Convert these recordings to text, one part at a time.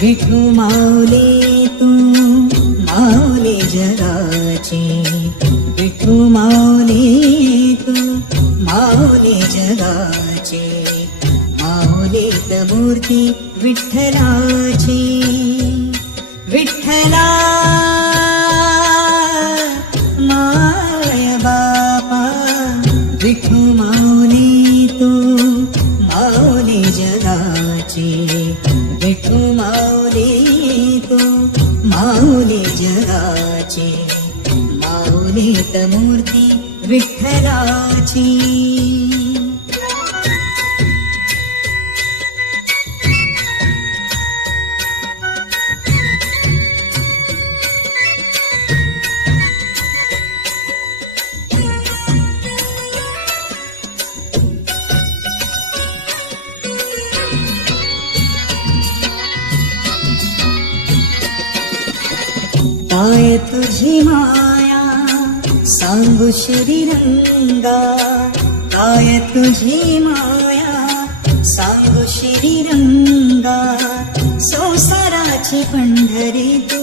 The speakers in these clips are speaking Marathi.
विठू माऊली तू माऊली जगाची, विठू माऊली तू माऊली जगाची, माऊलीत मूर्ती विठ्ठलाची. विठ्ठला माय बापा, विठू माऊली तू माऊली जगाची, विठू माऊली तू माऊली जगाची, माऊलीत मूर्ती विठ्ठलाची. काय तुझी माया सांगू श्रीरंगा, काय तुझी माया सांगू श्रीरंगा. संसाराची पंढरी तू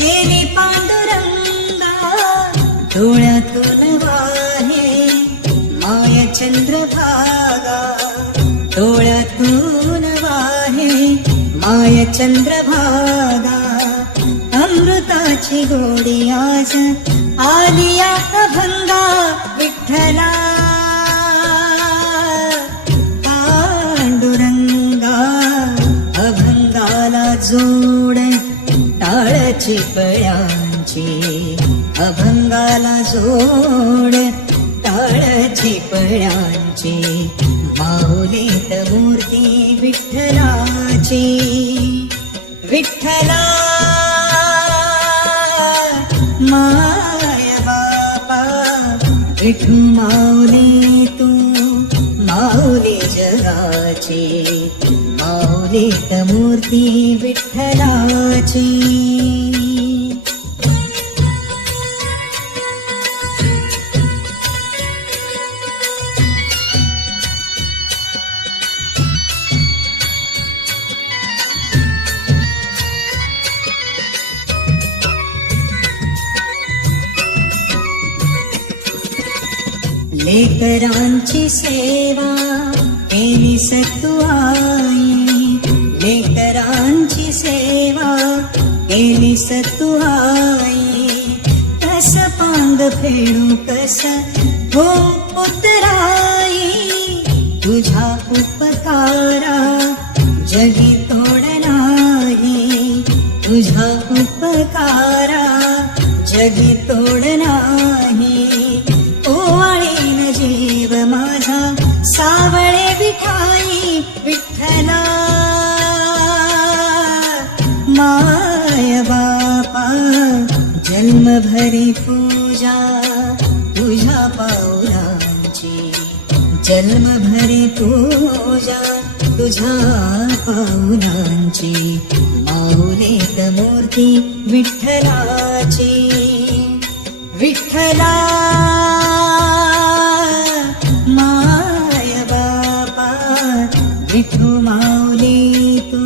केली पांडुरंगा, डोळ्यातून वाहे माय चंद्रभागा, डोळ्यातून वाहे माय चंद्रभागा. अमृताची गोडी आज आली अभंगा, विठ्ठला पांडुरंगा. अभंगाला जोड टाळची पळ्यांची, अभंगाला जोड टाळची पळ्यांची, माऊलीत मूर्ती विठ्ठलाची. विठ्ठला माय बापा, विठू माऊली तू माऊली जगाची, माऊलीत मूर्ती विठ्ठलाची. लेकरांची सेवा केली सतू आई, लेकरांची सेवा केली सतू आई. कस पांग फेडू कस हो उतराई, तुझा उपकारा जगी तोड नाही, तुझा उपकारा जगी तोड नाही. ओवाळीन जीव माझा सावळे विठाई, विठ्ठला माय बापा. जन्मभरी पूजा तुझ्या पाऊलांची, जन्मभरी पूजा तुझ्या पाऊलांची, माऊलीत मूर्ती विठ्ठलाची. विठ्ठला माय बापा, विठू माऊली तू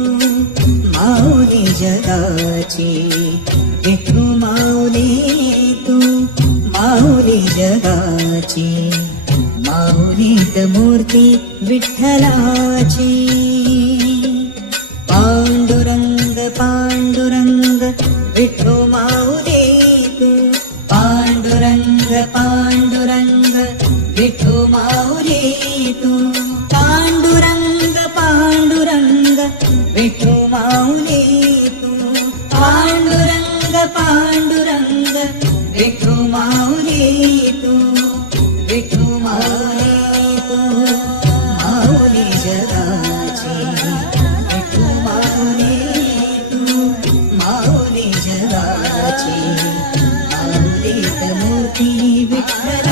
माऊली जगाची, विठू माऊली तू माऊली जगाची, माऊलीत मूर्ती विठ्ठलाची. पांडुरंग पांडुरंग विठू माऊली तू, पांडुरंग पांडुरंग विठू माऊली तू, पांडुरंग पांडुरंग विठू माऊली तू, पांडुरंग पांडुरंग विठू माऊली तू, विठू माऊली तू माऊली जगाची, विठू माऊली तू माऊली जगाची, माऊलीत मूर्ती विठ्ठला.